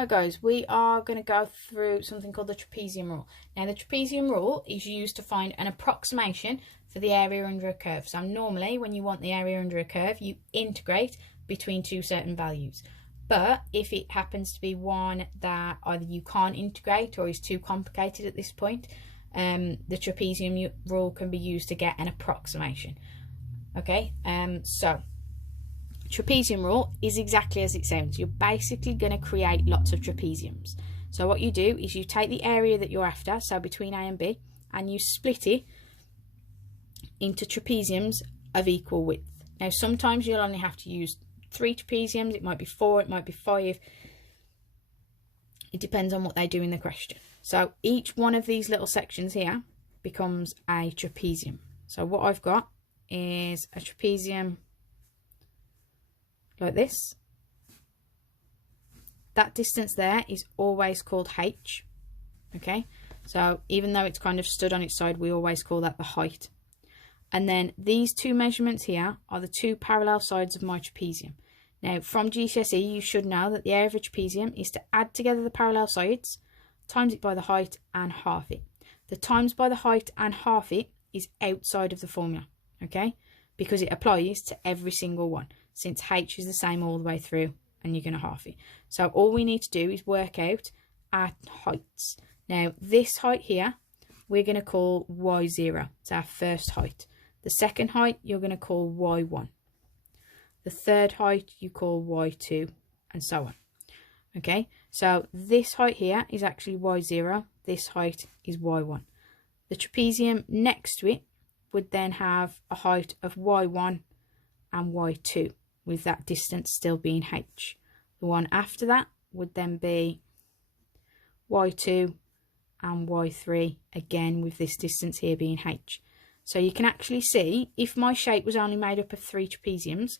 Right guys, we are going to go through something called the trapezium rule. Now the trapezium rule is used to find an approximation for the area under a curve. So normally when you want the area under a curve, you integrate between two certain values. But if it happens to be one that either you can't integrate or is too complicated at this point, the trapezium rule can be used to get an approximation. Okay, so trapezium rule is exactly as it sounds. You're basically going to create lots of trapeziums. So what you do is you take the area that you're after, so between A and B, and you split it into trapeziums of equal width. Now sometimes you'll only have to use 3 trapeziums, it might be 4, it might be 5. It depends on what they do in the question. So each one of these little sections here becomes a trapezium. So what I've got is a trapezium like this. That distance there is always called h. Okay, so even though it's kind of stood on its side, we always call that the height. And then these two measurements here are the two parallel sides of my trapezium. Now from GCSE you should know that the area of a trapezium is to add together the parallel sides, times it by the height and half it. The times by the height and half it is outside of the formula, okay, because it applies to every single one, since h is the same all the way through and you're going to half it. So all we need to do is work out our heights. Now this height here we're going to call y0, it's our first height. The second height you're going to call y1. The third height you call y2, and so on. Okay, so this height here is actually y0, this height is y1. The trapezium next to it would then have a height of y1 and y2, with that distance still being h. The one after that would then be y2 and y3, again with this distance here being h. So you can actually see, if my shape was only made up of 3 trapeziums,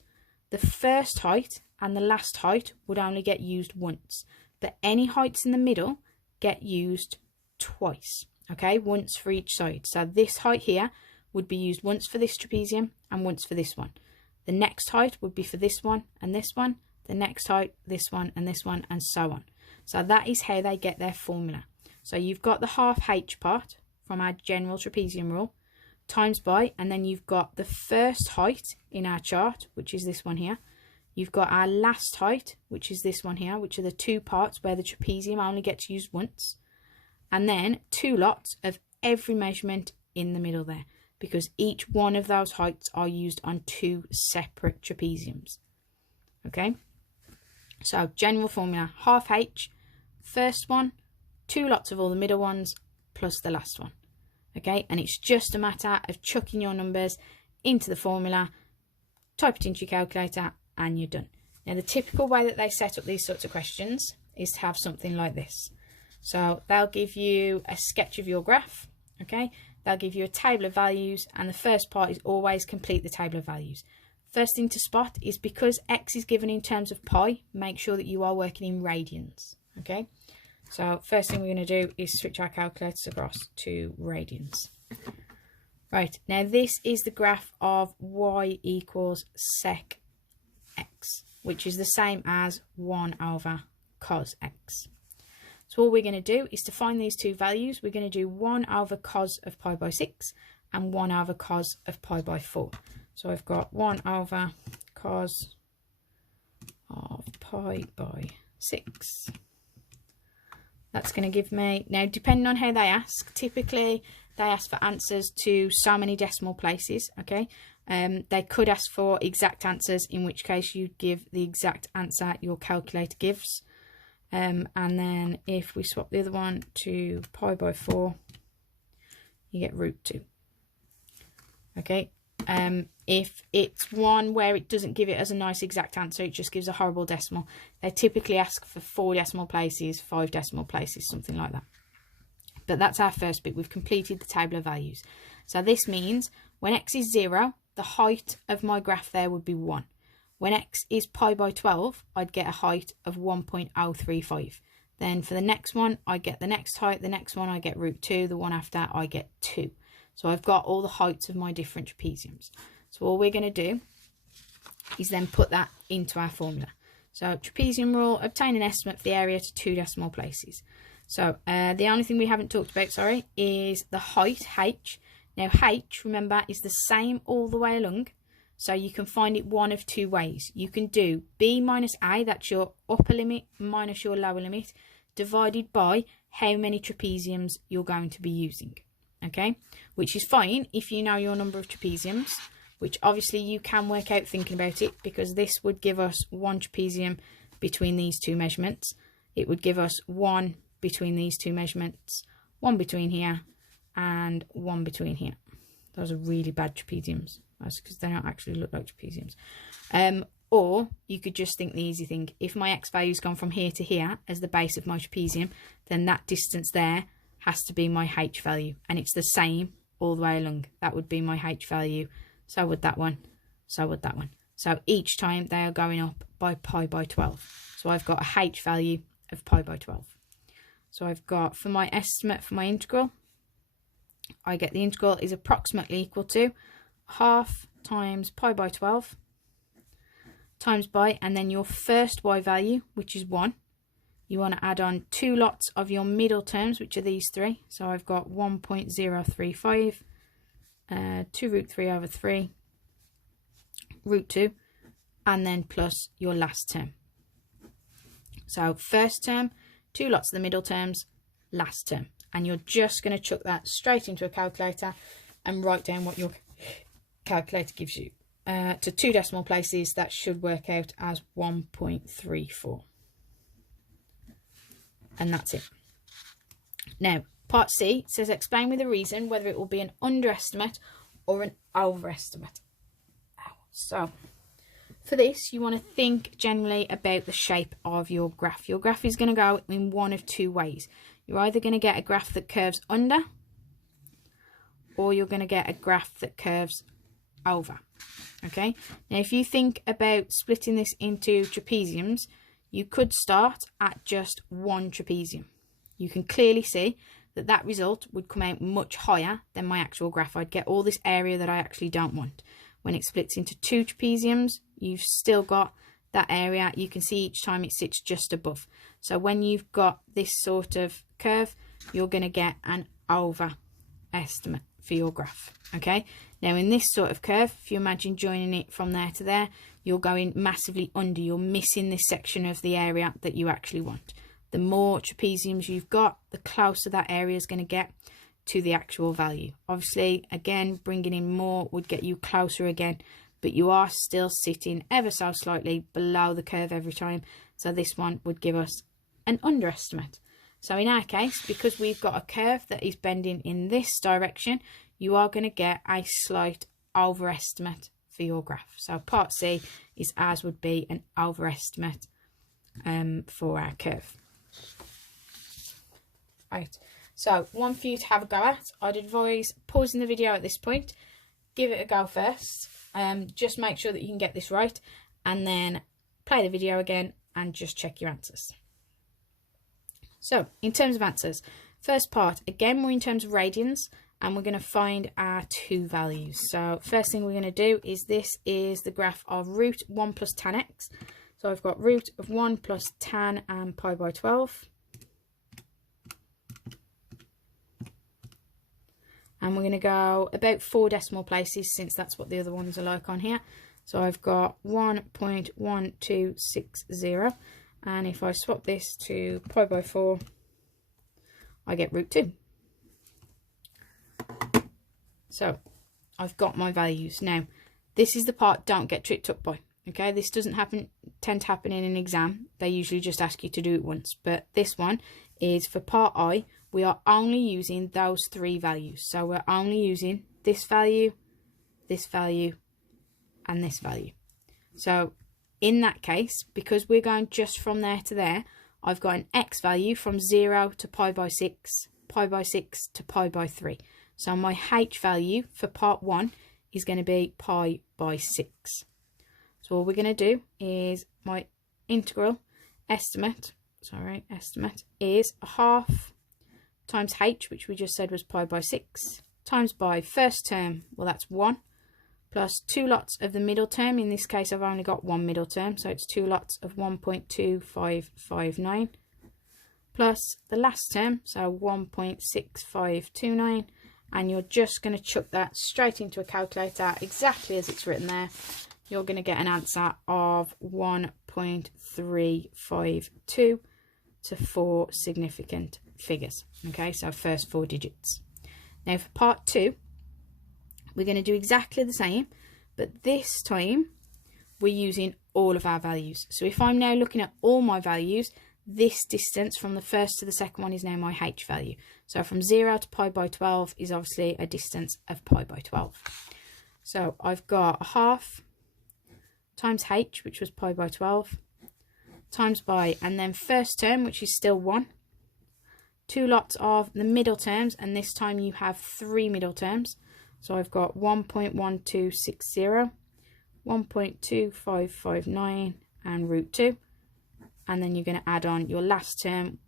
the first height and the last height would only get used once, but any heights in the middle get used twice, okay, once for each side. So this height here would be used once for this trapezium and once for this one. The next height would be for this one and this one, the next height, this one and this one, and so on. So that is how they get their formula. So you've got the half h part from our general trapezium rule, times by, and then you've got the first height in our chart, which is this one here. You've got our last height, which is this one here, which are the two parts where the trapezium only gets used once. And then 2 lots of every measurement in the middle there, because each one of those heights are used on 2 separate trapeziums. Okay, so general formula, half h, first one, 2 lots of all the middle ones, plus the last one. Okay, and it's just a matter of chucking your numbers into the formula, type it into your calculator, and you're done. Now the typical way that they set up these sorts of questions is to have something like this. So they'll give you a sketch of your graph, okay, they'll give you a table of values, and the first part is always complete the table of values. First thing to spot is, because x is given in terms of pi, make sure that you are working in radians. Okay, so first thing we're going to do is switch our calculators across to radians. Right, now this is the graph of y equals sec x, which is the same as 1 over cos x. So all we're going to do is, to find these two values, we're going to do 1 over cos of pi by 6 and 1 over cos of pi by 4. So I've got 1 over cos of pi by 6. That's going to give me, now depending on how they ask, typically they ask for answers to so many decimal places, okay. They could ask for exact answers, in which case you'd give the exact answer your calculator gives. And then if we swap the other one to pi by 4, you get root 2. Okay. If it's one where it doesn't give it as a nice exact answer, it just gives a horrible decimal, they typically ask for 4 decimal places, 5 decimal places, something like that. But that's our first bit. We've completed the table of values. So this means when x is 0, the height of my graph there would be 1. When x is pi by 12, I'd get a height of 1.035. Then for the next one, I get the next height. The next one, I get root 2. The one after, I get 2. So I've got all the heights of my different trapeziums. So all we're going to do is then put that into our formula. So trapezium rule, obtain an estimate for the area to 2 decimal places. So the only thing we haven't talked about, sorry, is the height, h. Now h, remember, is the same all the way along. So you can find it one of 2 ways. You can do b minus a, that's your upper limit, minus your lower limit, divided by how many trapeziums you're going to be using. Okay, which is fine if you know your number of trapeziums, which obviously you can work out thinking about it, because this would give us 1 trapezium between these 2 measurements. It would give us 1 between these 2 measurements, 1 between here, and 1 between here. Those are really bad trapeziums. That's because they don't actually look like trapeziums. Or you could just think the easy thing. If my x value's gone from here to here as the base of my trapezium, then that distance there has to be my h value. And it's the same all the way along. That would be my h value. So would that one. So would that one. So each time they are going up by pi by 12. So I've got a h value of pi by 12. So I've got, for my estimate for my integral, I get the integral is approximately equal to half times pi by 12 times by, and then your first y value, which is 1. You want to add on 2 lots of your middle terms, which are these 3. So I've got 1.035, 2 root 3 over 3, root 2, and then plus your last term. So first term, 2 lots of the middle terms, last term. And you're just going to chuck that straight into a calculator and write down what your calculator gives you. To 2 decimal places, that should work out as 1.34. And that's it. Now, part C says explain with a reason whether it will be an underestimate or an overestimate. So, for this, you want to think generally about the shape of your graph. Your graph is going to go in one of 2 ways. You're either going to get a graph that curves under, or you're going to get a graph that curves over. Okay, now if you think about splitting this into trapeziums, you could start at just 1 trapezium. You can clearly see that that result would come out much higher than my actual graph. I'd get all this area that I actually don't want. When it splits into 2 trapeziums, you've still got that area. You can see each time it sits just above. So when you've got this sort of curve, you're going to get an over estimate for your graph. Okay, now in this sort of curve, if you imagine joining it from there to there, you're going massively under. You're missing this section of the area that you actually want. The more trapeziums you've got, the closer that area is going to get to the actual value. Obviously, again, bringing in more would get you closer again, but you are still sitting ever so slightly below the curve every time. So this one would give us an underestimate. So in our case, because we've got a curve that is bending in this direction, you are going to get a slight overestimate for your graph. So part C is as would be an overestimate for our curve. Right, so one for you to have a go at. I'd advise pausing the video at this point, give it a go first, just make sure that you can get this right, and then play the video again and just check your answers. So in terms of answers, first part, again, we're in terms of radians, and we're going to find our 2 values. So first thing we're going to do is, this is the graph of root 1 plus tan x. So I've got root of 1 plus tan and pi by 12. And we're going to go about 4 decimal places, since that's what the other ones are like on here. So I've got 1.1260. And if I swap this to pi by 4, I get root 2. So I've got my values. Now, this is the part don't get tripped up by. Okay, this doesn't tend to happen in an exam. They usually just ask you to do it once. But this one is for part I. We are only using those 3 values. So we're only using this value, and this value. So in that case, because we're going just from there to there, I've got an x value from 0 to pi by 6 to pi by 3. So my h value for part 1 is going to be pi by 6. So all we're going to do is my integral estimate is a half times h, which we just said was pi by 6, times by first term, well that's 1, plus 2 lots of the middle term. In this case, I've only got one middle term, so it's 2 lots of 1.2559, plus the last term, so 1.6529, and you're just going to chuck that straight into a calculator exactly as it's written there. You're going to get an answer of 1.352 to 4 significant figures. Okay, so first 4 digits. Now for part 2, we're going to do exactly the same, but this time we're using all of our values. So if I'm now looking at all my values, this distance from the first to the second one is now my h value. So from 0 to pi by 12 is obviously a distance of pi by 12. So I've got a half times h, which was pi by 12, times by, and then first term, which is still 1, 2 lots of the middle terms, and this time you have 3 middle terms. So I've got 1.1260, 1.2559, and root 2. And then you're going to add on your last term.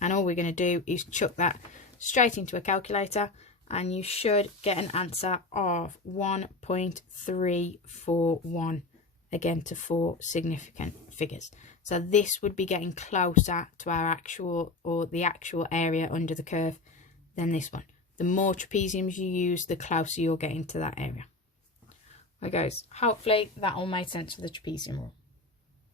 And all we're going to do is chuck that straight into a calculator, and you should get an answer of 1.341, again to 4 significant figures. So this would be getting closer to our actual, or the actual area under the curve, than this one. The more trapeziums you use, the closer you're getting to that area. Right guys, hopefully that all made sense for the trapezium rule.